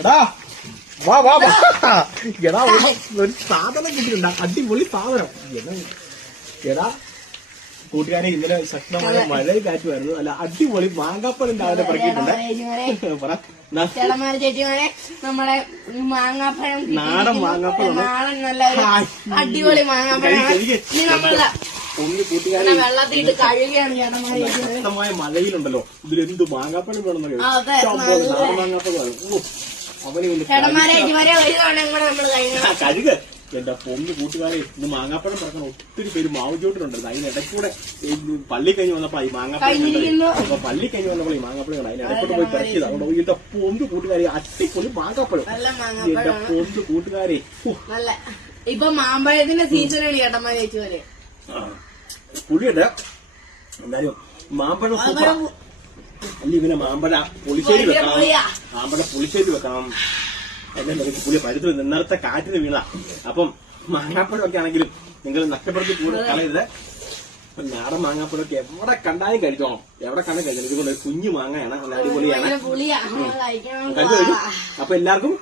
എടാ വാ വാ വാ എടാ ഒരു സാധനം കിട്ടിയിട്ടുണ്ട്, അടിപൊളി സാധനം. എടാ കൂട്ടുകാരെ, ഇന്നലെ ശക്തമായ മഴയും കാറ്റുമായിരുന്നു. അല്ല അടിപൊളി മാങ്ങാപ്പഴം രാവിലെ പറക്കിയിട്ടുണ്ട്. നമ്മുടെ മാങ്ങാപ്പഴം, നാടൻ മാങ്ങാപ്പഴം, അടിപൊളി മാങ്ങാപ്പഴം. കൂട്ടുകാരെ വെള്ളത്തിട്ട് കഴുകിയാണ് ശക്തമായ മഴയിലുണ്ടല്ലോ, ഇതിലെന്ത് മാങ്ങാപ്പഴം വേണമെന്നറിയോ? നാടൻ മാങ്ങാപ്പഴമാണ്. അവനെ കഴുക. എന്റെ പൊന്ന് കൂട്ടുകാരെ, ഇന്ന് മാങ്ങാപ്പഴം പറക്കാൻ ഒത്തിരി പേര് മാവുചോട്ടിലുണ്ടായിരുന്നു. അതിനിടയ്ക്കൂടെ പള്ളി കഴിഞ്ഞ് വന്നപ്പോ ഈ മാങ്ങാപ്പഴം അപ്പൊ പള്ളി കഴിഞ്ഞ് വന്നപ്പോൾ ഈ മാങ്ങാപ്പഴം കണ്ട അതിനിടയ്ക്കൂടെ പോയി പിറക്കിയത്. അതുകൊണ്ട് എന്റെ പൊന്ന് കൂട്ടുകാരെ, അടിപൊളി മാങ്ങാപ്പഴം. എന്റെ പൊന്ന് കൂട്ടുകാരെ, ഇപ്പൊ മാമ്പഴത്തിന്റെ സീസണാണ് ചേട്ടന്മാർ ചേച്ചി പോലെ. പുളിയുണ്ട് എന്തായാലും മാമ്പഴം അല്ല, ഇവനെ മാമ്പഴ പുളിശ്ശേരി വെക്കണം, മാമ്പഴ പുളിശ്ശേരി വെക്കണം. എല്ലാം പുളി പരുത്തിൽ നിന്നത്തെ കാറ്റിന് വീണ. അപ്പം മാങ്ങാപ്പഴമൊക്കെ ആണെങ്കിലും നിങ്ങൾ നഷ്ടപ്പെടുത്തി കൂടുതൽ കളയരുത്. നാടൻ മാങ്ങാപ്പഴമൊക്കെ എവിടെ കണ്ടാലും കഴിച്ചോണം, എവിടെ കണ്ടാലും കഴിച്ചോണം. ഇതുകൊണ്ട് കുഞ്ഞു മാങ്ങയാണ്, നല്ല അടിപൊളിയാണ്. കഴിച്ചു. അപ്പൊ എല്ലാവർക്കും